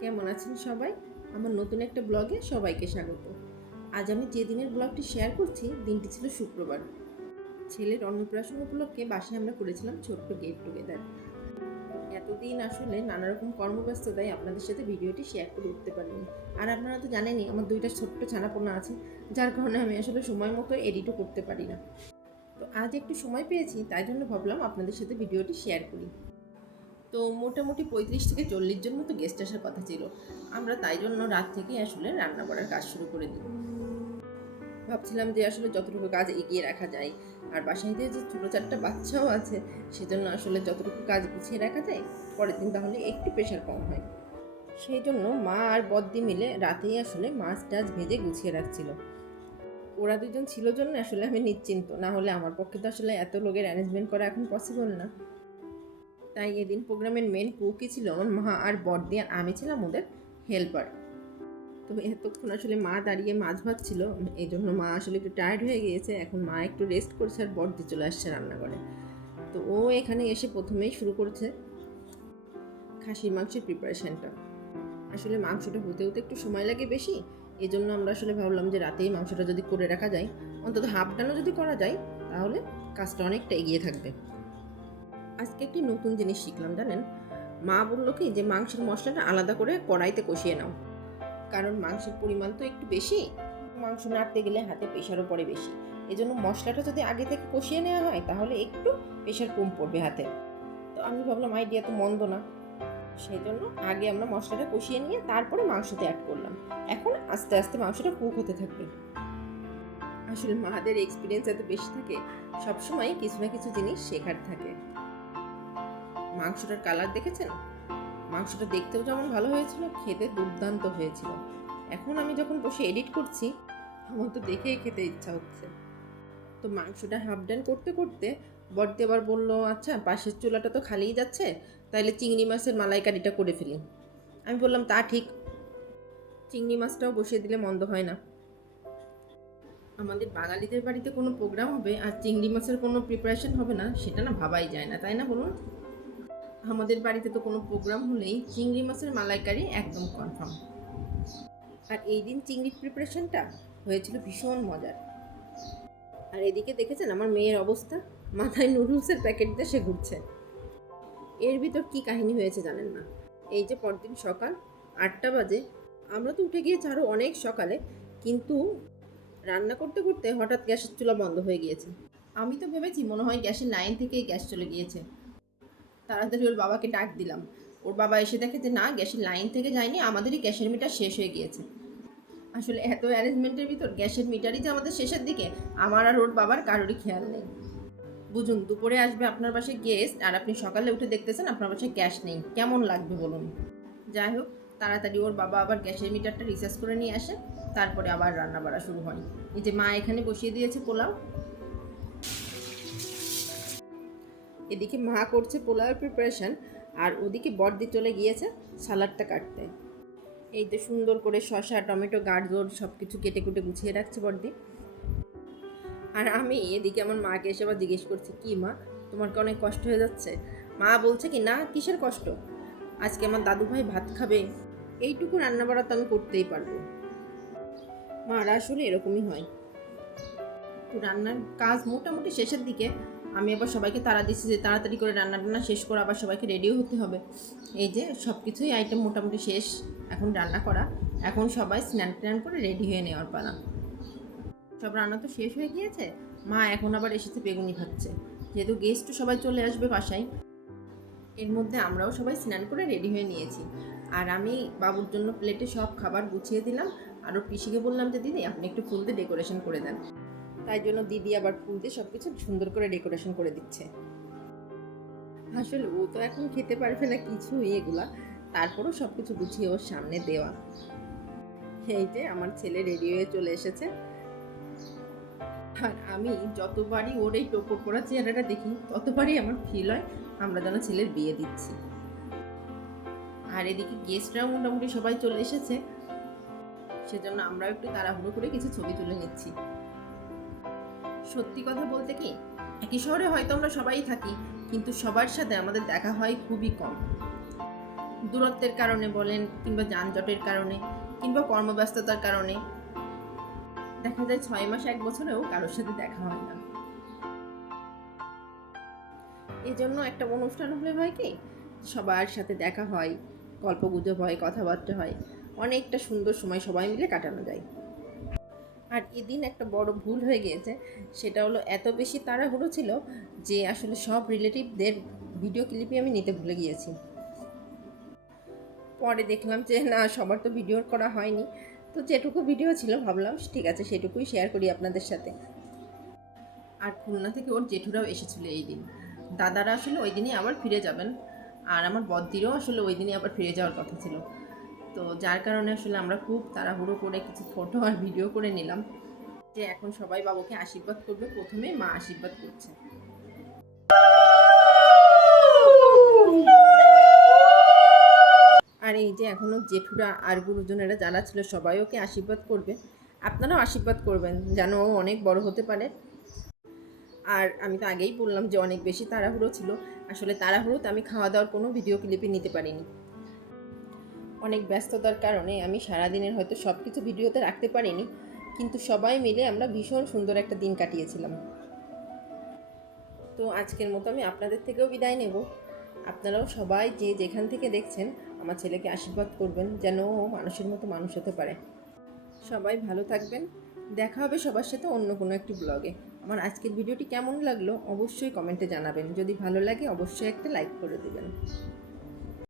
কেমন আছেন সবাই? আমার নতুন একটা ব্লগে সবাইকে স্বাগত। আজ আমি যে দিনের ব্লগটি শেয়ার করছি, দিনটি ছিল শুক্রবার। ছেলের অন্নপ্রাশন উপলক্ষে বাসায় আমরা করেছিলাম ছোট্ট গেট টুগেদার এতদিন আসলে নানা রকম কর্মব্যস্ততায় আপনাদের সাথে ভিডিওটি শেয়ার করে উঠতে পারিনি। আর আপনারা তো জানেনই, আমার দুইটা ছোট্ট ছানাপোনা আছে, যার কারণে আমি আসলে সময় মতো এডিটও করতে পারি না। তো আজ একটু সময় পেয়েছি, তাই জন্য ভাবলাম আপনাদের সাথে ভিডিওটি শেয়ার করি। তো মোটামুটি পঁয়ত্রিশ থেকে চল্লিশ জন মতো গেস্ট আসার কথা ছিল। আমরা তাই জন্য রাত থেকেই আসলে রান্না করার কাজ শুরু করে দিই। ভাবছিলাম যে আসলে যতটুকু কাজ এগিয়ে রাখা যায়, আর দিয়ে যে ছোটো চারটা বাচ্চাও আছে, সেজন্য আসলে যতটুকু কাজ গুছিয়ে রাখা যায়, পরের দিন তাহলে একটু প্রেশার কম হয়। সেই জন্য মা আর বদ্দি মিলে রাতেই আসলে মাছ টাছ ভেজে গুছিয়ে রাখছিল। ওরা দুজন ছিল জন্য আসলে আমি নিশ্চিন্ত, না হলে আমার পক্ষে তো আসলে এত লোকের অ্যারেঞ্জমেন্ট করা এখন পসিবল না। তাই এদিন প্রোগ্রামের মেন কুকই ছিল? আমার মা আর বড়দি আর আমি ছিলাম ওদের হেল্পার তো এতক্ষণ আসলে মা দাঁড়িয়ে মাছ ভাত ছিল এই জন্য মা আসলে একটু টায়ার্ড হয়ে গিয়েছে। এখন মা একটু রেস্ট করছে আর বড়দি চলে আসছে রান্নাঘরে। তো ও এখানে এসে প্রথমেই শুরু করছে খাসির মাংসের প্রিপারেশানটা আসলে মাংসটা হতে হতে একটু সময় লাগে বেশি। এই জন্য আমরা আসলে ভাবলাম যে রাতেই মাংসটা যদি করে রাখা যায়, অন্তত হাফ ডানও যদি করা যায়, তাহলে কাজটা অনেকটা এগিয়ে থাকবে। আজকে একটি নতুন জিনিস শিখলাম, জানেন? মা বলল কি, যে মাংসের মশলাটা আলাদা করে কড়াইতে কষিয়ে নাও। কারণ মাংসের পরিমাণ তো একটু বেশি, মাংস নাড়তে গেলে হাতে প্রেশারও পড়ে বেশি। এজন্য মশলাটা যদি আগে থেকে কষিয়ে নেওয়া হয়, তাহলে একটু প্রেশার কম পড়বে হাতে। তো আমি ভাবলাম আইডিয়া তো মন্দ না। সেই জন্য আগে আমরা মশলাটা কষিয়ে নিয়ে তারপরে মাংসতে অ্যাড করলাম। এখন আস্তে আস্তে মাংসটা কুক হতে থাকবে। আসলে মাদের এক্সপিরিয়েন্স এত বেশি থাকে, সবসময় কিছু না কিছু জিনিস শেখার থাকে। মাংসটার কালার দেখেছেন? মাংসটা দেখতেও যেমন ভালো হয়েছিল, খেতে দুর্দান্ত হয়েছিল। এখন আমি যখন বসে এডিট করছি, আমার তো দেখেই খেতে ইচ্ছা হচ্ছে। তো মাংসটা হাফ ডান করতে করতে বড়দি আবার বলল আচ্ছা পাশের চুলাটা তো খালিই যাচ্ছে, তাইলে চিংড়ি মাছের মালাইকারিটা করে ফেলি। আমি বললাম, তা ঠিক। চিংড়ি মাছটাও বসিয়ে দিলে মন্দ হয় না। আমাদের বাঙালিদের বাড়িতে কোনো প্রোগ্রাম হবে আর চিংড়ি মাছের কোনো প্রিপারেশন হবে না, সেটা না ভাবাই যায় না, তাই না বলুন? আমাদের বাড়িতে তো কোনো প্রোগ্রাম হলেই চিংড়ি মাছের মালাইকারি একদম কনফার্ম আর এই দিন চিংড়ির প্রিপারেশনটা হয়েছিল ভীষণ মজার। আর এদিকে দেখেছেন আমার মেয়ের অবস্থা? মাথায় নুডলসের প্যাকেট দিয়ে সে ঘুরছে। এর ভিতর কি কাহিনী হয়েছে জানেন না? এই যে পরদিন সকাল আটটা বাজে, আমরা তো উঠে গিয়েছি আরও অনেক সকালে, কিন্তু রান্না করতে করতে হঠাৎ গ্যাসের চুলা বন্ধ হয়ে গিয়েছে। আমি তো ভেবেছি মনে হয় গ্যাসের লাইন থেকেই গ্যাস চলে গিয়েছে। তাড়াতাড়ি ওর বাবাকে ডাক দিলাম। ওর বাবা এসে দেখে যে, না, গ্যাসের লাইন থেকে যায়নি, আমাদেরই গ্যাসের মিটার শেষ হয়ে গিয়েছে। আসলে এত অ্যারেঞ্জমেন্টের ভিতর গ্যাসের মিটারই যে আমাদের শেষের দিকে, আমার আর ওর বাবার কারোরই খেয়াল নেই। বুঝুন, দুপুরে আসবে আপনার বাসায় গেস্ট, আর আপনি সকালে উঠে দেখতেছেন আপনার বাসায় গ্যাস নেই। কেমন লাগবে বলুন? যাই হোক, তাড়াতাড়ি ওর বাবা আবার গ্যাসের মিটারটা রিচার্জ করে নিয়ে আসে, তারপরে আবার রান্না বাড়া শুরু হয়। এই যে মা এখানে বসিয়ে দিয়েছে পোলাও। এদিকে মা করছে পোলাওয়ের প্রিপারেশন আর ওদিকে বড়দি চলে গিয়েছে সালাডটা কাটতে। এই তো সুন্দর করে শসা, টমেটো, গাজর সব কিছু কেটে কুটে গুছিয়ে রাখছে বড়দি আর আমি এদিকে আমার মাকে এসে আবার জিজ্ঞেস করছি, কি মা, তোমার কি অনেক কষ্ট হয়ে যাচ্ছে? মা বলছে কি, না, কিসের কষ্ট? আজকে আমার দাদু ভাই ভাত খাবে। এইটুকু রান্না বাড়া তো আমি করতেই পারব। মারা আসলে এরকমই হয়। তো রান্নার কাজ মোটামুটি শেষের দিকে আমি আবার সবাইকে তাড়া দিচ্ছি যে তাড়াতাড়ি করে রান্না টান্না শেষ করে আবার সবাইকে রেডিও হতে হবে। এই যে সব কিছুই আইটেম মোটামুটি শেষ, এখন রান্না করা। এখন সবাই স্নান টান করে রেডি হয়ে নেওয়ার পালা। সব রান্না তো শেষ হয়ে গিয়েছে? মা এখন আবার এসেছে বেগুনি খাচ্ছে যেহেতু গেস্টও সবাই চলে আসবে বাসায়, এর মধ্যে আমরাও সবাই স্নান করে রেডি হয়ে নিয়েছি। আর আমি বাবুর জন্য প্লেটে সব খাবার গুছিয়ে দিলাম। আরও পিসিকে বললাম যে, দিদি, আপনি একটু ফুল দিয়ে ডেকোরেশন করে দেন। তাই জন্য দিদি আবার ফুল দিয়ে সব কিছু সুন্দর করে ডেকোরেশন করে দিচ্ছে। আসলে ও তো এখন খেতে পারবে না কিছুই এগুলা। তারপরও সব কিছু গুছিয়ে ওর সামনে দেওয়া। এই যে আমার ছেলে রেডি হয়ে চলে এসেছে। আর আমি যতবারই ওর এই টোপর পড়া চেহারাটা দেখি, ততবারই আমার ফিল হয় আমরা যেন ছেলের বিয়ে দিচ্ছি। আর এদিকে গেস্টরাও মোটামুটি সবাই চলে এসেছে। সেজন্য আমরাও একটু তাড়াহুড়ো করে কিছু ছবি তুলে নিচ্ছি। সত্যি কথা বলতে কি, একই শহরে হয়তো আমরা সবাই থাকি, কিন্তু সবার সাথে আমাদের দেখা হয় খুবই কম। দূরত্বের কারণে বলেন কিংবা যানজটের কারণে কিংবা কর্মব্যস্ততার কারণে। দেখা যায় ছয় মাস, এক বছরেও কারোর সাথে দেখা হয় না। এই জন্য একটা অনুষ্ঠান হলে হয় কি, সবার সাথে দেখা হয়, গল্প গুজব হয়, কথাবার্তা হয়, অনেকটা সুন্দর সময় সবাই মিলে কাটানো যায়। আর এদিন একটা বড় ভুল হয়ে গিয়েছে। সেটা হলো, এত বেশি তাড়াহুড়ো ছিল যে আসলে সব রিলেটিভদের ভিডিও ক্লিপই আমি নিতে ভুলে গিয়েছি। পরে দেখলাম যে, না, সবার তো ভিডিও করা হয়নি। তো যেটুকু ভিডিও ছিল, ভাবলাম, ঠিক আছে, সেটুকুই শেয়ার করি আপনাদের সাথে। আর খুলনা থেকে ওর জেঠুরাও এসেছিল এই দিন। দাদারা আসলে ওই দিনই আবার ফিরে যাবেন। আর আমার বদ্দিরও আসলে ওই দিনই আবার ফিরে যাওয়ার কথা ছিল। তো যার কারণে আসলে আমরা খুব তাড়াহুড়ো করে কিছু ফটো আর ভিডিও করে নিলাম যে এখন সবাই বাবুকে আশীর্বাদ করবে, প্রথমে মা আশীর্বাদ করছে। আর এই যে এখনও জেঠুরা আর গুরুজনেরা যারা ছিল, সবাই ওকে আশীর্বাদ করবে। আপনারাও আশীর্বাদ করবেন যেন ও অনেক বড় হতে পারে। আর আমি তো আগেই বললাম যে অনেক বেশি তাড়াহুড়ো ছিল। আসলে তাড়াহুড়োতে আমি খাওয়া দাওয়ার কোনো ভিডিও ক্লিপই নিতে পারিনি। অনেক ব্যস্ততার কারণে আমি সারাদিনের হয়তো সব কিছু ভিডিওতে রাখতে পারিনি, কিন্তু সবাই মিলে আমরা ভীষণ সুন্দর একটা দিন কাটিয়েছিলাম। তো আজকের মতো আমি আপনাদের থেকেও বিদায় নেব। আপনারাও সবাই যে যেখান থেকে দেখছেন, আমার ছেলেকে আশীর্বাদ করবেন যেন ও মানুষের মতো মানুষ হতে পারে। সবাই ভালো থাকবেন। দেখা হবে সবার সাথে অন্য কোনো একটি ব্লগে। আমার আজকের ভিডিওটি কেমন লাগল অবশ্যই কমেন্টে জানাবেন। যদি ভালো লাগে, অবশ্যই একটা লাইক করে দেবেন।